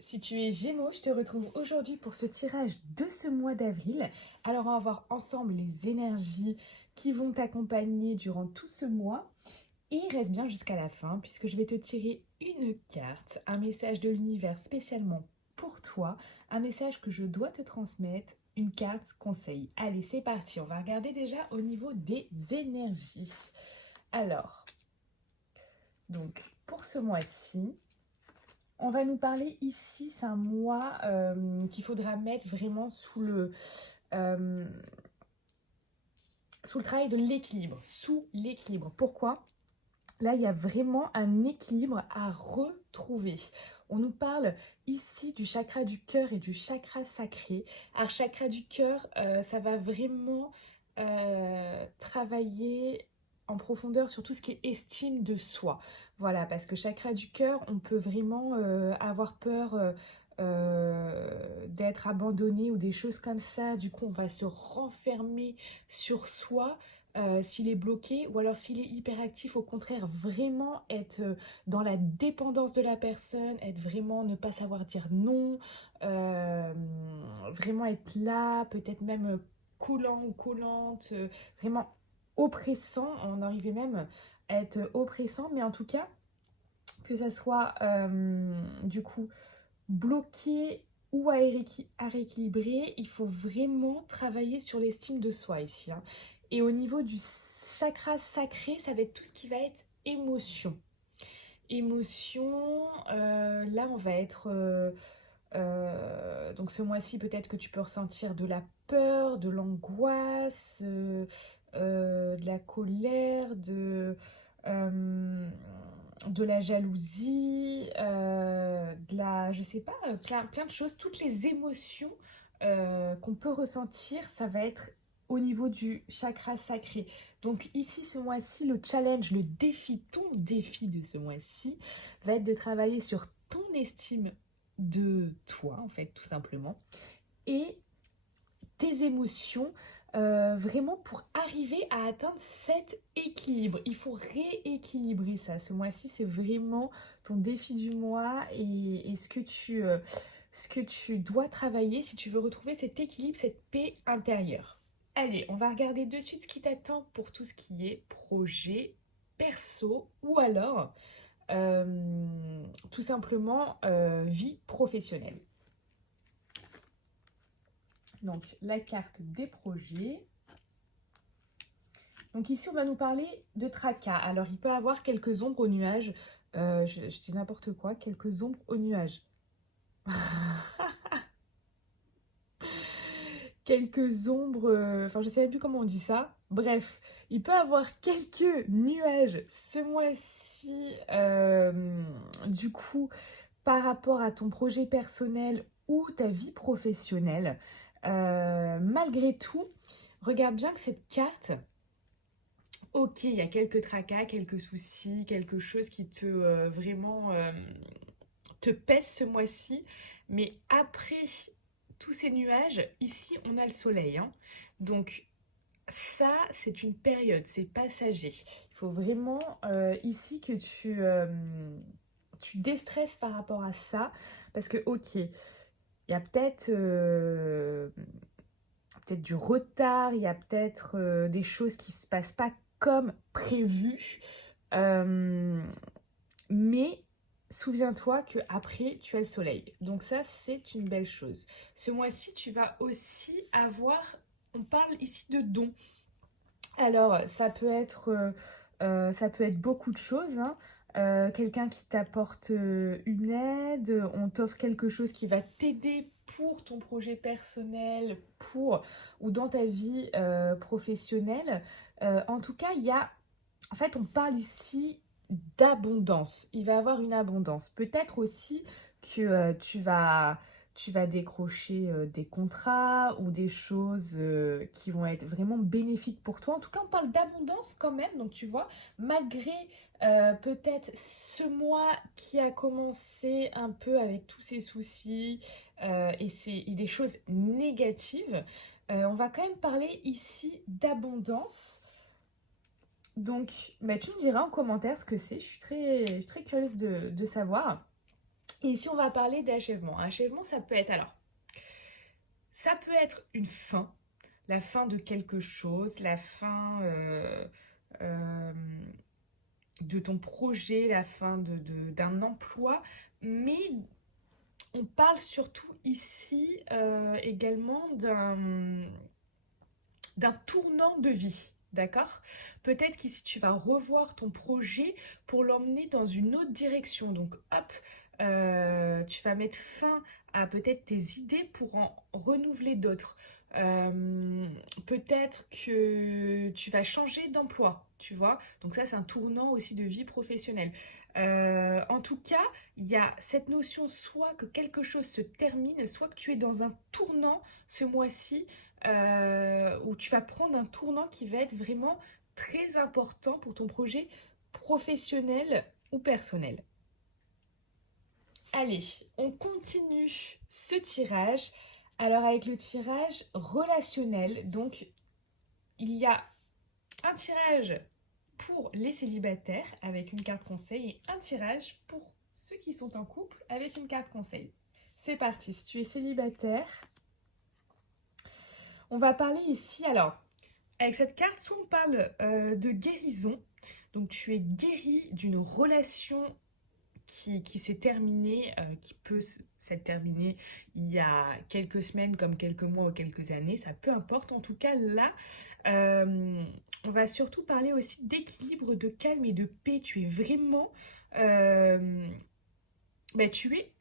Si tu es Gémeaux, je te retrouve aujourd'hui pour ce tirage de ce mois d'avril. Alors, on va voir ensemble les énergies qui vont t'accompagner durant tout ce mois. Et reste bien jusqu'à la fin, puisque je vais te tirer une carte, un message de l'univers spécialement pour toi, un message que je dois te transmettre, une carte conseil. Allez, c'est parti, on va regarder déjà au niveau des énergies. Alors, donc, pour ce mois-ci, on va nous parler ici, c'est un mois qu'il faudra mettre vraiment euh, sous le travail de l'équilibre, sous l'équilibre. Pourquoi? Là, il y a vraiment un équilibre à retrouver. On nous parle ici du chakra du cœur et du chakra sacré. Alors, chakra du cœur, ça va vraiment travailler en profondeur sur tout ce qui est estime de soi. Voilà, parce que chakra du cœur, on peut vraiment avoir peur d'être abandonné ou des choses comme ça. Du coup, on va se renfermer sur soi s'il est bloqué ou alors s'il est hyperactif, au contraire, vraiment être dans la dépendance de la personne, être vraiment ne pas savoir dire non, vraiment être là, peut-être même collant ou collante, vraiment oppressant, on arrivait même à être oppressant, mais en tout cas, que ça soit du coup bloqué ou à rééquilibrer, il faut vraiment travailler sur l'estime de soi ici, hein. Et au niveau du chakra sacré, ça va être tout ce qui va être émotion. Émotion, là on va être... donc ce mois-ci, peut-être que tu peux ressentir de la peur, de l'angoisse, de la colère, euh, de la jalousie, de la, je sais pas, plein de choses, toutes les émotions qu'on peut ressentir, ça va être au niveau du chakra sacré. Donc ici, ce mois-ci, le challenge, le défi, ton défi de ce mois-ci, va être de travailler sur ton estime de toi, en fait, tout simplement, et tes émotions, vraiment pour arriver à atteindre cet équilibre. Il faut rééquilibrer ça. Ce mois-ci, c'est vraiment ton défi du mois et ce que tu dois travailler si tu veux retrouver cet équilibre, cette paix intérieure. Allez, on va regarder de suite ce qui t'attend pour tout ce qui est projet perso ou alors tout simplement vie professionnelle. Donc la carte des projets. Donc ici on va nous parler de tracas. Alors il peut y avoir quelques ombres au nuage. Je dis n'importe quoi, quelques ombres au nuage. Quelques ombres, enfin je sais même plus comment on dit ça. Bref, il peut y avoir quelques nuages ce mois-ci. Du coup, par rapport à ton projet personnel ou ta vie professionnelle. Malgré tout, regarde bien que cette carte, ok, il y a quelques tracas, quelques soucis, quelque chose qui te vraiment te pèse ce mois-ci, mais après tous ces nuages, ici on a le soleil, hein. Donc ça, c'est une période, c'est passager. Il faut vraiment ici que tu déstresses par rapport à ça, parce que ok, il y a peut-être du retard, il y a peut-être des choses qui se passent pas comme prévu, euh, mais souviens-toi que après tu as le soleil. Donc ça, c'est une belle chose. Ce mois-ci, tu vas aussi avoir, on parle ici de dons. Alors, ça peut être beaucoup de choses, hein. Quelqu'un qui t'apporte une aide, on t'offre quelque chose qui va t'aider pour ton projet personnel, pour ou dans ta vie professionnelle. En tout cas, en fait, on parle ici d'abondance. Il va y avoir une abondance. Peut-être aussi que tu vas décrocher des contrats ou des choses qui vont être vraiment bénéfiques pour toi. En tout cas, on parle d'abondance quand même. Donc, tu vois, malgré peut-être ce mois qui a commencé un peu avec tous ces soucis et des choses négatives, on va quand même parler ici d'abondance. Donc, bah, tu me diras en commentaire ce que c'est. Je suis très curieuse de savoir. Et ici, on va parler d'achèvement. Achèvement, ça peut être une fin, la fin de quelque chose, la fin euh, de ton projet, la fin d'un emploi, mais on parle surtout ici également d'un tournant de vie. D'accord? Peut-être qu'ici tu vas revoir ton projet pour l'emmener dans une autre direction. Donc hop, tu vas mettre fin à peut-être tes idées pour en renouveler d'autres. Peut-être que tu vas changer d'emploi, tu vois. Donc ça, c'est un tournant aussi de vie professionnelle. En tout cas, il y a cette notion soit que quelque chose se termine, soit que tu es dans un tournant ce mois-ci où tu vas prendre un tournant qui va être vraiment très important pour ton projet professionnel ou personnel. Allez, on continue ce tirage. Alors avec le tirage relationnel, donc il y a un tirage pour les célibataires avec une carte conseil et un tirage pour ceux qui sont en couple avec une carte conseil. C'est parti, si tu es célibataire, on va parler ici, alors, avec cette carte, soit on parle de guérison, donc tu es guéri d'une relation qui s'est terminée, qui peut s'être terminée il y a quelques semaines, comme quelques mois ou quelques années, ça peu importe. En tout cas, là, on va surtout parler aussi d'équilibre, de calme et de paix. Tu es vraiment... tu es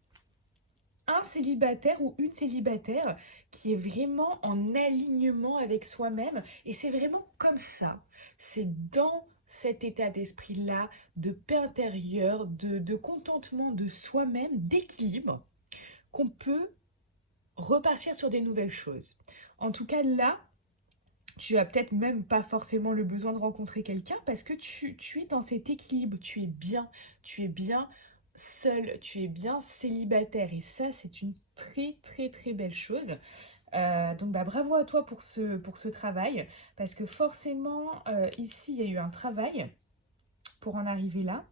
un célibataire ou une célibataire qui est vraiment en alignement avec soi-même. Et c'est vraiment comme ça. C'est dans cet état d'esprit-là, de paix intérieure, de contentement de soi-même, d'équilibre, qu'on peut repartir sur des nouvelles choses. En tout cas, là, tu as peut-être même pas forcément le besoin de rencontrer quelqu'un parce que tu es dans cet équilibre, tu es bien seul, tu es bien célibataire et ça c'est une très très très belle chose. Donc bravo à toi pour ce travail parce que forcément ici il y a eu un travail pour en arriver là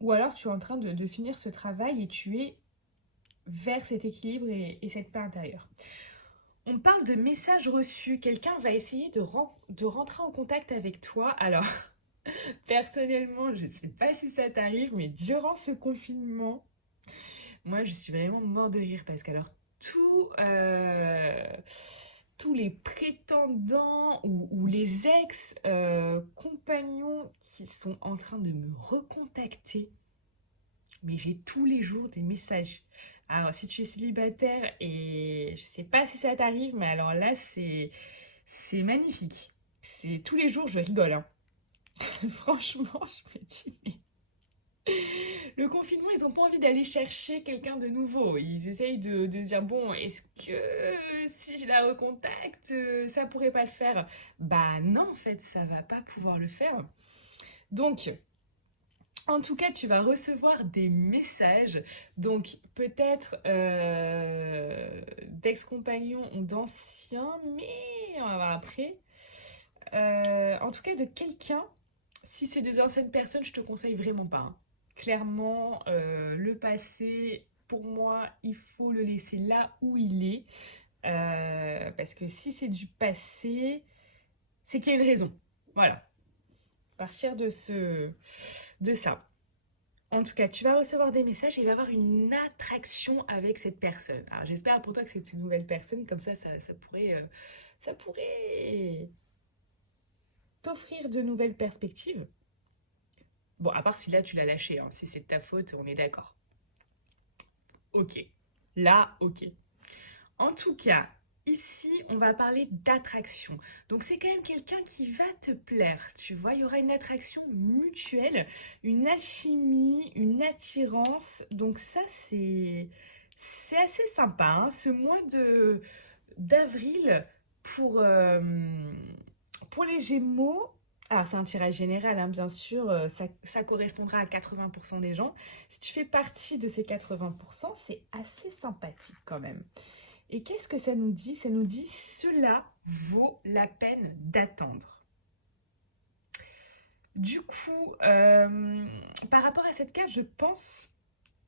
ou alors tu es en train de finir ce travail et tu es vers cet équilibre et cette paix intérieure. On parle de messages reçus. Quelqu'un va essayer de rentrer en contact avec toi. Alors, personnellement, je ne sais pas si ça t'arrive, mais durant ce confinement, moi, je suis vraiment mort de rire parce que alors tous les prétendants ou les ex-compagnons qui sont en train de me recontacter, mais j'ai tous les jours des messages. Alors, si tu es célibataire et je sais pas si ça t'arrive, mais alors là, c'est magnifique. C'est tous les jours, je rigole, hein. Franchement, je me dis, mais le confinement, ils ont pas envie d'aller chercher quelqu'un de nouveau. Ils essayent de dire, bon, est-ce que si je la recontacte, ça pourrait pas le faire? Bah non, en fait, ça va pas pouvoir le faire. Donc, en tout cas, tu vas recevoir des messages, donc peut-être d'ex-compagnons ou d'anciens, mais on va voir après. En tout cas, de quelqu'un, si c'est des anciennes personnes, je te conseille vraiment pas, hein. Clairement, le passé, pour moi, il faut le laisser là où il est. Parce que si c'est du passé, c'est qu'il y a une raison. Voilà. Partir de ça. En tout cas, tu vas recevoir des messages et il va y avoir une attraction avec cette personne. Alors j'espère pour toi que c'est une nouvelle personne, comme ça pourrait t'offrir de nouvelles perspectives. Bon, à part si là tu l'as lâché, hein. Si c'est de ta faute, on est d'accord. Ok. Là, ok. En tout cas, ici, on va parler d'attraction. Donc c'est quand même quelqu'un qui va te plaire, tu vois. Il y aura une attraction mutuelle, une alchimie, une attirance. Donc ça, c'est assez sympa, hein. Ce mois d'avril pour les Gémeaux. Alors c'est un tirage général, hein, bien sûr, ça correspondra à 80% des gens. Si tu fais partie de ces 80%, c'est assez sympathique quand même. Et qu'est-ce que ça nous dit? Ça nous dit cela vaut la peine d'attendre. Du coup, par rapport à cette carte, je pense,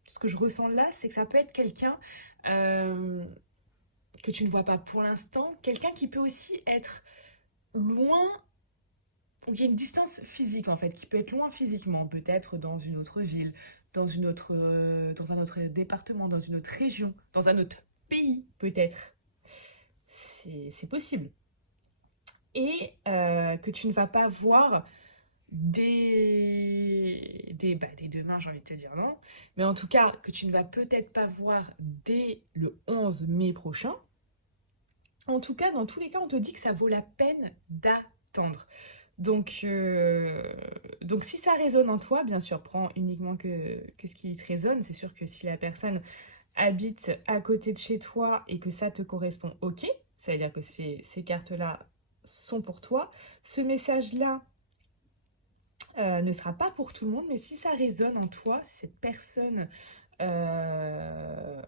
ce que je ressens là, c'est que ça peut être quelqu'un euh, que tu ne vois pas pour l'instant, quelqu'un qui peut aussi être loin, où il y a une distance physique en fait, qui peut être loin physiquement, peut-être dans une autre ville, dans un autre département, dans une autre région, dans un autre pays, peut-être. C'est possible. Et que tu ne vas pas voir dès demain, j'ai envie de te dire non, mais en tout cas, que tu ne vas peut-être pas voir dès le 11 mai prochain. En tout cas, dans tous les cas, on te dit que ça vaut la peine d'attendre. Donc, euh, donc si ça résonne en toi, bien sûr, prends uniquement que ce qui te résonne. C'est sûr que si la personne habite à côté de chez toi et que ça te correspond, ok. Ça veut dire que ces cartes-là sont pour toi. Ce message-là ne sera pas pour tout le monde, mais si ça résonne en toi, si cette personne euh,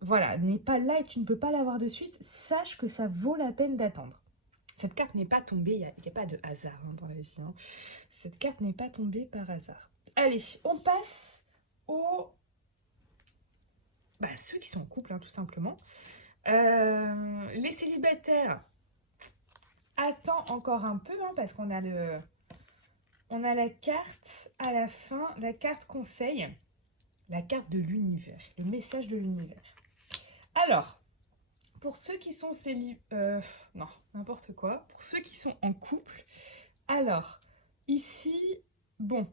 voilà, n'est pas là et tu ne peux pas l'avoir de suite, sache que ça vaut la peine d'attendre. Cette carte n'est pas tombée, il n'y a pas de hasard hein, dans la vie. Hein. Cette carte n'est pas tombée par hasard. Allez, on passe aux ceux qui sont en couple, hein, tout simplement. Les célibataires, attends encore un peu, hein, parce on a la carte à la fin, la carte conseil, la carte de l'univers, le message de l'univers. Alors, pour ceux qui sont non, n'importe quoi. Pour ceux qui sont en couple, alors, ici, bon,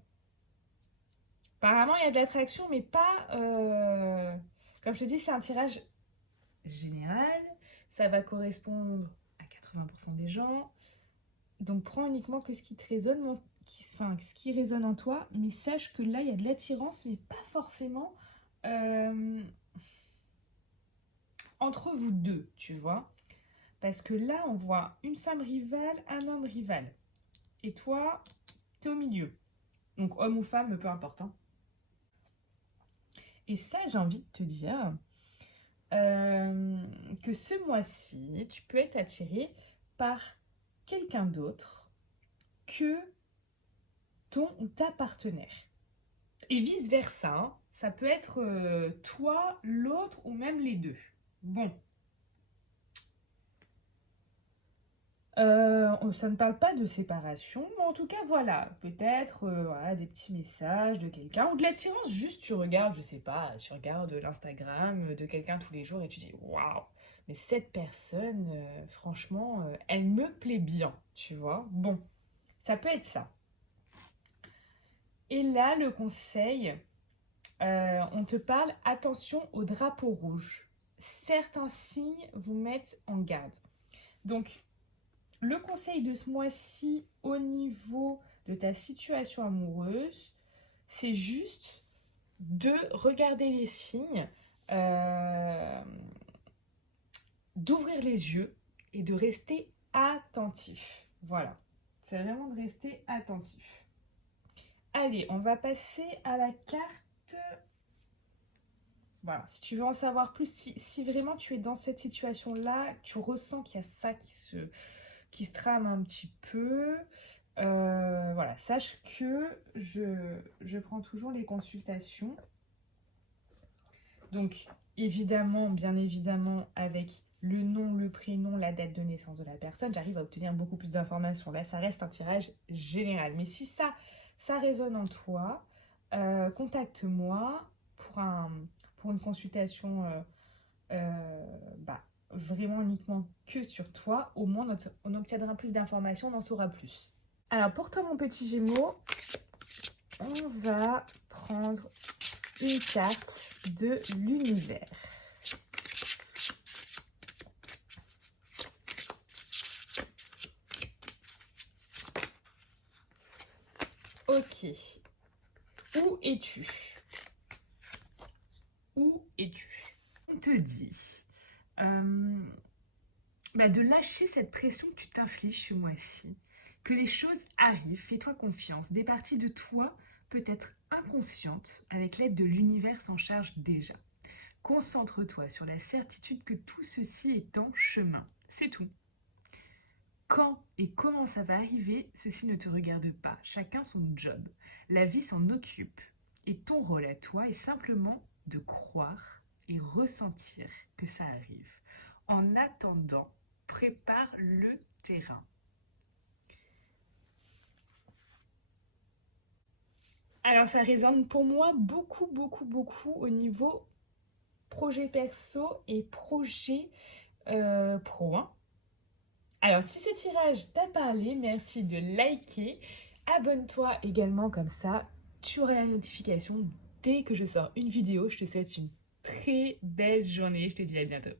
apparemment il y a de l'attraction, mais pas... comme je te dis, c'est un tirage général. Ça va correspondre à 80% des gens. Donc prends uniquement que ce qui te résonne, ce qui résonne en toi, mais sache que là, il y a de l'attirance, mais pas forcément euh, entre vous deux, tu vois. Parce que là, on voit une femme rivale, un homme rival. Et toi, t'es au milieu. Donc homme ou femme, peu importe. Hein. Et ça, j'ai envie de te dire que ce mois-ci, tu peux être attiré par quelqu'un d'autre que ton ou ta partenaire. Et vice-versa, hein. Ça peut être toi, l'autre ou même les deux. Bon, ça ne parle pas de séparation, mais en tout cas, voilà, peut-être voilà, des petits messages de quelqu'un ou de l'attirance. Juste, tu regardes, je sais pas, tu regardes l'Instagram de quelqu'un tous les jours et tu dis waouh, mais cette personne, franchement, elle me plaît bien, tu vois. Bon, ça peut être ça. Et là, le conseil, on te parle attention au drapeau rouge. Certains signes vous mettent en garde. Donc, le conseil de ce mois-ci au niveau de ta situation amoureuse, c'est juste de regarder les signes, euh, d'ouvrir les yeux et de rester attentif. Voilà, c'est vraiment de rester attentif. Allez, on va passer à la carte. Voilà, si tu veux en savoir plus, si vraiment tu es dans cette situation-là, tu ressens qu'il y a ça qui se trame un petit peu, voilà, sache que je prends toujours les consultations. Donc, évidemment, bien évidemment, avec le nom, le prénom, la date de naissance de la personne, j'arrive à obtenir beaucoup plus d'informations. Là, ça reste un tirage général. Mais si ça résonne en toi, contacte-moi pour une consultation vraiment uniquement que sur toi. Au moins, on obtiendra plus d'informations, on en saura plus. Alors, pour toi, mon petit Gémeaux, on va prendre une carte de l'univers. Ok. Où es-tu? Où es-tu? On te dit de lâcher cette pression que tu t'infliges ce mois-ci, que les choses arrivent, fais-toi confiance. Des parties de toi, peut-être inconscientes, avec l'aide de l'univers s'en charge déjà. Concentre-toi sur la certitude que tout ceci est en chemin. C'est tout. Quand et comment ça va arriver, ceci ne te regarde pas. Chacun son job. La vie s'en occupe. Et ton rôle à toi est simplement de croire et ressentir que ça arrive. En attendant, prépare le terrain. Alors ça résonne pour moi beaucoup au niveau projet perso et projet pro, hein. Alors si ce tirage t'a parlé, merci de liker. Abonne-toi également, comme ça tu auras la notification dès que je sors une vidéo. Je te souhaite une très belle journée. Je te dis à bientôt.